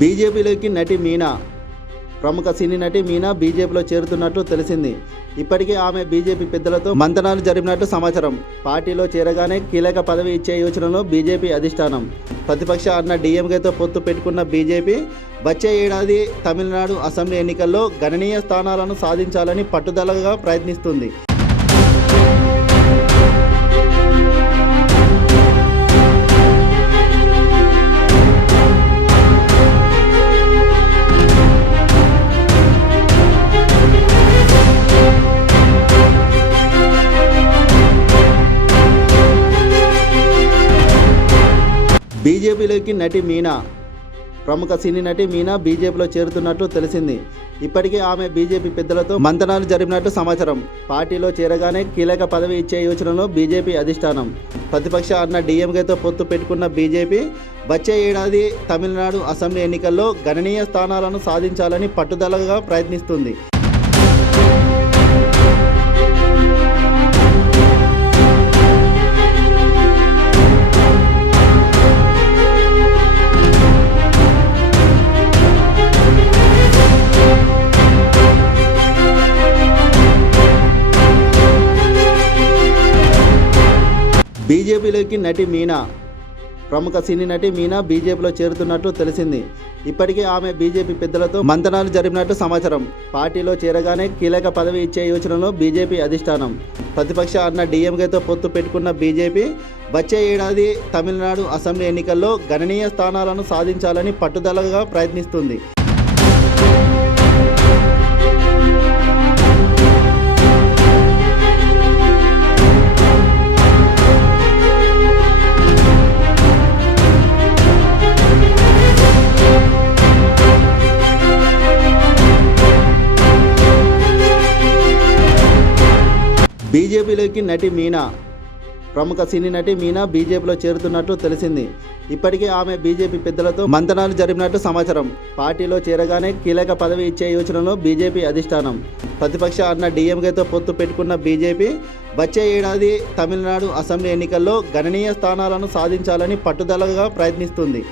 బీజేపీలోకి నటి మీనా. ప్రముఖ సినీ నటి మీనా బీజేపీలో చేరుతున్నట్లు తెలిసింది. ఇప్పటికే ఆమె బీజేపీ పెద్దలతో మంతనాలు జరిపినట్లు సమాచారం. పార్టీలో చేరగానే కీలక పదవి ఇచ్చే యోచనలో బీజేపీ అధిష్టానం. ప్రతిపక్ష అన్న డీఎంకేతో పొత్తు పెట్టుకున్న బీజేపీ వచ్చే ఏడాది తమిళనాడు అసెంబ్లీ ఎన్నికల్లో గణనీయ స్థానాలను సాధించాలని పట్టుదలగా ప్రయత్నిస్తుంది. బీజేపీలోకి నటి మీనా. ప్రముఖ సినీ నటి మీనా బీజేపీలో చేరుతున్నట్లు తెలిసింది. ఇప్పటికే ఆమె బీజేపీ పెద్దలతో మంతనాలు జరిపినట్లు సమాచారం. పార్టీలో చేరగానే కీలక పదవి ఇచ్చే యోచనలో బీజేపీ అధిష్టానం. ప్రతిపక్ష అన్న డీఎంకేతో పొత్తు పెట్టుకున్న బీజేపీ వచ్చే ఏడాది తమిళనాడు అసెంబ్లీ ఎన్నికల్లో గణనీయ స్థానాలను సాధించాలని పట్టుదలగా ప్రయత్నిస్తుంది. బీజేపీలోకి నటి మీనా. ప్రముఖ సినీ నటి మీనా బీజేపీలో చేరుతున్నట్లు తెలిసింది. ఇప్పటికే ఆమె బీజేపీ పెద్దలతో మంతనాలు జరిపినట్లు సమాచారం. పార్టీలో చేరగానే కీలక పదవి ఇచ్చే యోచనలో బీజేపీ అధిష్టానం. ప్రతిపక్ష అన్న డీఎంకేతో పొత్తు పెట్టుకున్న బీజేపీ వచ్చే ఏడాది తమిళనాడు అసెంబ్లీ ఎన్నికల్లో గణనీయ స్థానాలను సాధించాలని పట్టుదలగా ప్రయత్నిస్తుంది. బీజేపీలోకి నటి మీనా. ప్రముఖ సినీ నటి మీనా బీజేపీలో చేరుతున్నట్లు తెలిసింది. ఇప్పటికే ఆమె బీజేపీ పెద్దలతో మంతనాలు జరిపినట్లు సమాచారం. పార్టీలో చేరగానే కీలక పదవి ఇచ్చే యోచనలో బీజేపీ అధిష్టానం. ప్రతిపక్ష అన్న డీఎంకేతో పొత్తు పెట్టుకున్న బీజేపీ వచ్చే ఏడాది తమిళనాడు అసెంబ్లీ ఎన్నికల్లో గణనీయ స్థానాలను సాధించాలని పట్టుదలగా ప్రయత్నిస్తుంది.